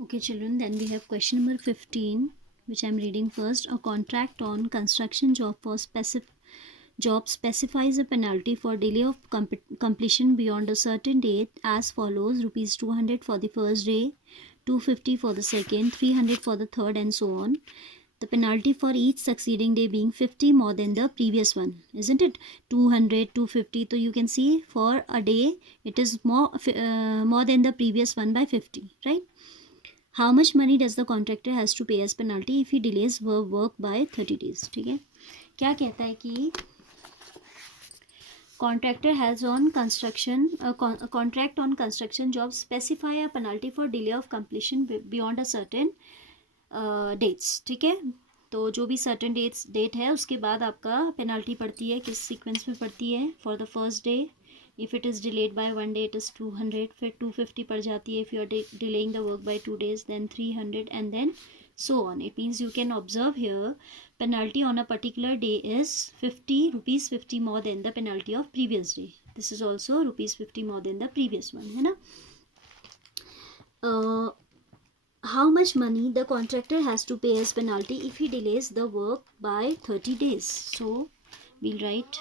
Okay, children, then we have question number 15, which I'm reading first. A contract on construction job specifies a penalty for delay of completion beyond a certain date as follows: rupees 200 for the first day, 250 for the second, 300 for the third, and so on. The penalty for each succeeding day being 50 more than the previous one, isn't it? 200, 250. So you can see for a day it is more than the previous one by 50, right? How much money does the contractor has to pay as penalty if he delays work by 30 days? ठीक है, क्या कहता है कि contractor has on construction a contract on construction job specify a penalty for delay of completion beyond a certain dates. ठीक है, तो जो भी सर्टेन डेट है उसके बाद आपका पेनल्टी पड़ती है, किस सीक्वेंस में पड़ती है? For the first day if it is delayed by 1 day it is 200, फिर 250 पड़ जाती है if you are delaying the work by 2 days, then 300, and then so on. It means you can observe here penalty on a particular day is 50 rupees, 50 more than the penalty of previous day. This is also rupees 50 more than the previous one, है ना? How much money the contractor has to pay as penalty if he delays the work by 30 days? So we'll write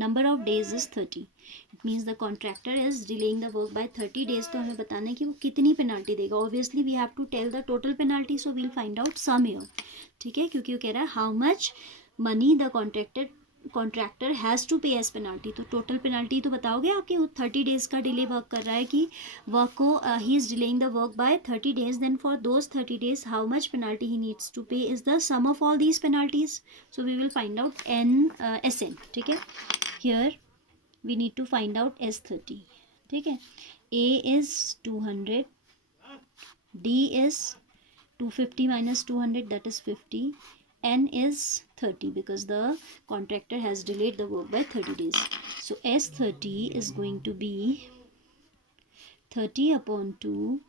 number of days is 30. It means the contractor is delaying the work by 30 days. तो हमें बताना है कि वो कितनी penalty देगा. Obviously we have to tell the total penalty, so we'll find out sum here. ठीक है, क्योंकि वो कह रहा है how much money the contractor has to pay as penalty. तो total penalty तो बताओगे आपके 30 days का delay work कर रहा है कि work को he is delaying the work by 30 days. Then for those 30 days how much penalty he needs to pay is the sum of all these penalties. So we will find out SN. ठीक है, here we need to find out S30. ठीक है, A is 200, D is 250 minus 200, that is 50. N is 30 because the contractor has delayed the work by 30 days. So S30 is going to be 30 upon 2,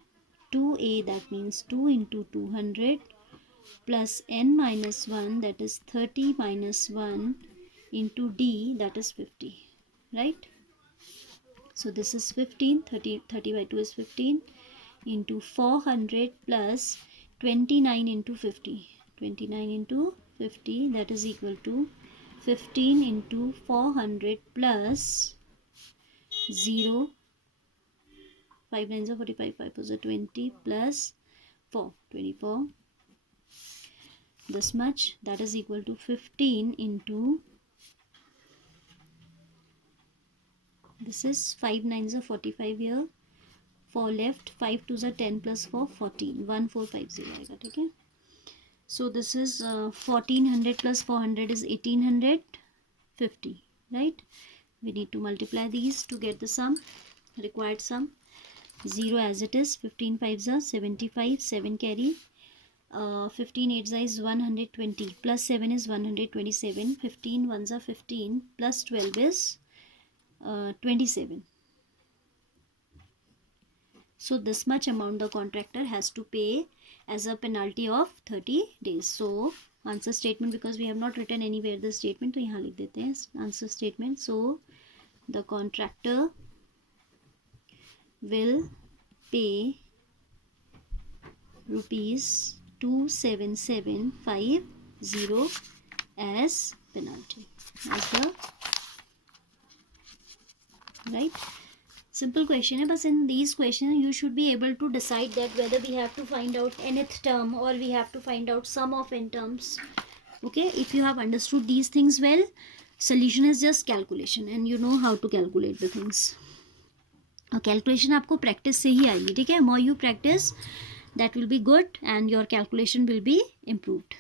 2A, that means 2 into 200, plus N minus 1, that is 30 minus 1, into D, that is 50, right? So this is 15, 30 by 2 is 15, into 400 plus 29 into 50. 29 into 50, that is equal to 15 into 400 plus 0, 5 9s are 45, 5 4s are 20, plus 4, 24, this much, that is equal to 15 into, this is 5 9s are 45 here, 4 left, 5 2s are 10 plus 4, 14, 1450 आएगा. ठीक है, so this is 1400 plus 400 is 1850, right? We need to multiply these to get the sum, required sum. 0 as it is, 15 5s are 75, 7 carry, 15 8s is 120, plus 7 is 127, 15 1s are 15, plus 12 is 27. So this much amount the contractor has to pay as a penalty of 30 days. So answer statement, because we have not written anywhere the statement, तो यहाँ लिख देते हैं answer statement. So the contractor will pay rupees 27750 as penalty, as the right. Simple question है, बस in these questions you should be able to decide that whether we have to find out nth term or we have to find out sum of n terms. Okay, if you have understood these things well, solution is just calculation and you know how to calculate the things. Calculation आपको practice से ही आएगी. ठीक है, more you practice, that will be good and your calculation will be improved.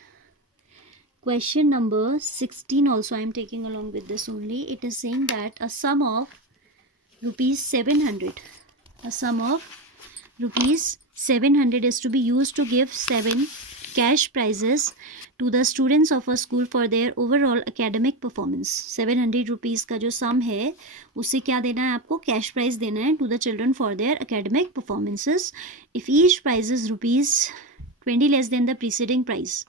Question number 16 also I am taking along with this only. It is saying that a sum of rupees 700, a sum of rupees 700 is to be used to give 7 cash prizes to the students of a school for their overall academic performance. 700 rupees का जो sum है उससे क्या देना है आपको? Cash prize देना है to the children for their academic performances. If each prize is rupees 20 less than the preceding price,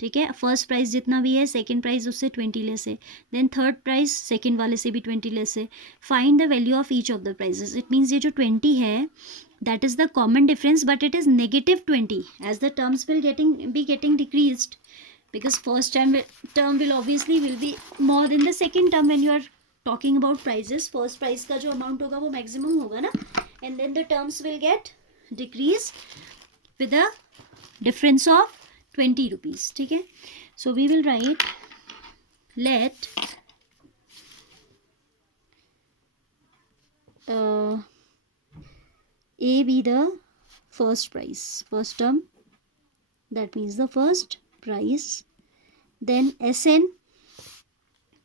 ठीक है. फर्स्ट प्राइस जितना भी है, सेकंड प्राइस उससे 20 लेस है, देन थर्ड प्राइस सेकंड वाले से भी 20 लेस है. Find the value of each of the prizes. It means ये जो 20 है that is the common difference, but it is negative 20 as the terms will be getting decreased, because first term will obviously will be more than the second term. When you are talking about prices, first price का जो amount होगा वो maximum होगा ना, and then the terms will get decreased with a difference of 20 rupees. ठीक है. So we will write, let A be the first price, first term, that means the first price. Then SN,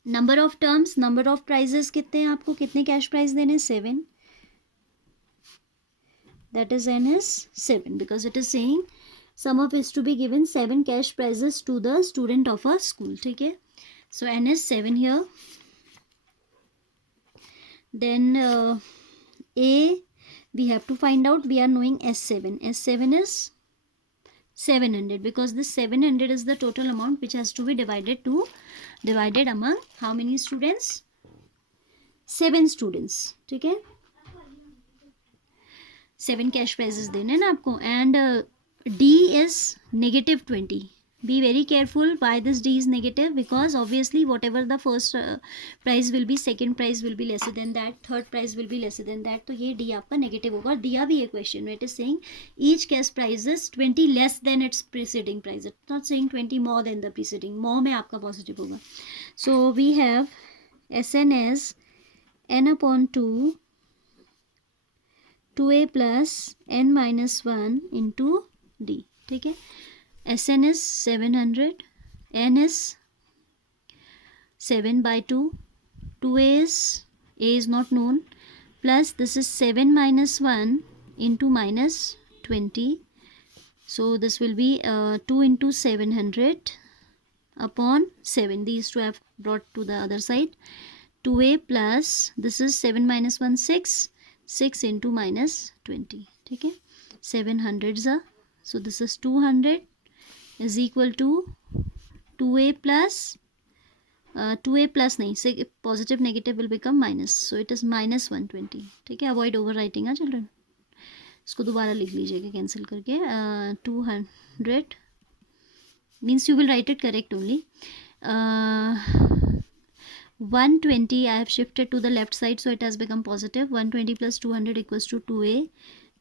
number of terms, number of prices कितने हैं आपको, कितने cash price देने, 7. That is N is 7 because it is saying sum of is to be given 7 cash prizes to the student of a school. ठीक है. So N is 7 here. Then A, we have to find out, we are knowing S7. S7 is 700 because this 700 is the total amount which has to be divided among how many students? 7 students. ठीक है. 7 cash prizes देने ना आपको. And D is negative 20. Be very careful why this D is negative, because obviously whatever the first price will be, second price will be lesser than that, third price will be lesser than that. तो ये D आपका negative होगा. और दिया भी है question में, it is saying each cash price is 20 less than its preceding price. It's not saying 20 more than the preceding. More में आपका positive होगा. So we have SN as N upon 2 2A plus N minus 1 into D. ठीक है. SN is 700, N is 7 by 2, 2A is, A is not known, plus this is 7 minus 1 into minus 20. So this will be 2 into 700 upon 7. These two I have brought to the other side. 2A plus, this is 7 minus 1, 6. 6 into minus 20. ठीक है. 700s are, so this is 200 is equal to 2A plus 2A plus नहीं, से positive negative will become minus, so it is minus 120. ठीक है. Avoid overwriting हाँ children. इसको दोबारा लिख लीजिएगा कैंसिल करके. 200 means you will write it correct only. 120 I have shifted to the left side, so it has become positive. 120 plus 200 equals to 2A.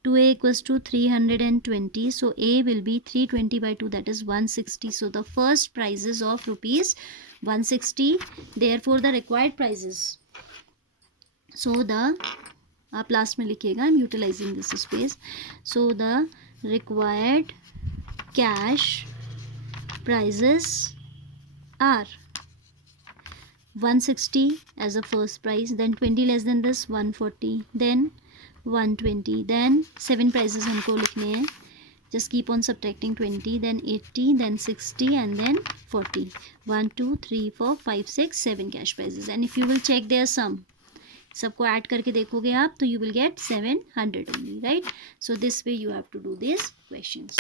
2A equals to 320. So A will be 320 by 2, that is 160. So the first price is of rupees 160. Therefore the required prices. So the आप last में लिखिएगा, I'm utilizing this space. So the required cash prices are 160 as a first price, then 20 less than this 140, then 120, then 7 prices हमको लिखने हैं. Just keep on subtracting 20, then 80, then 60 and then 40. 1 2 3 4 5 6 7 cash prizes. And if you will check their sum, सबको add करके देखोगे आप तो you will get 700 only, right? So this way you have to do these questions.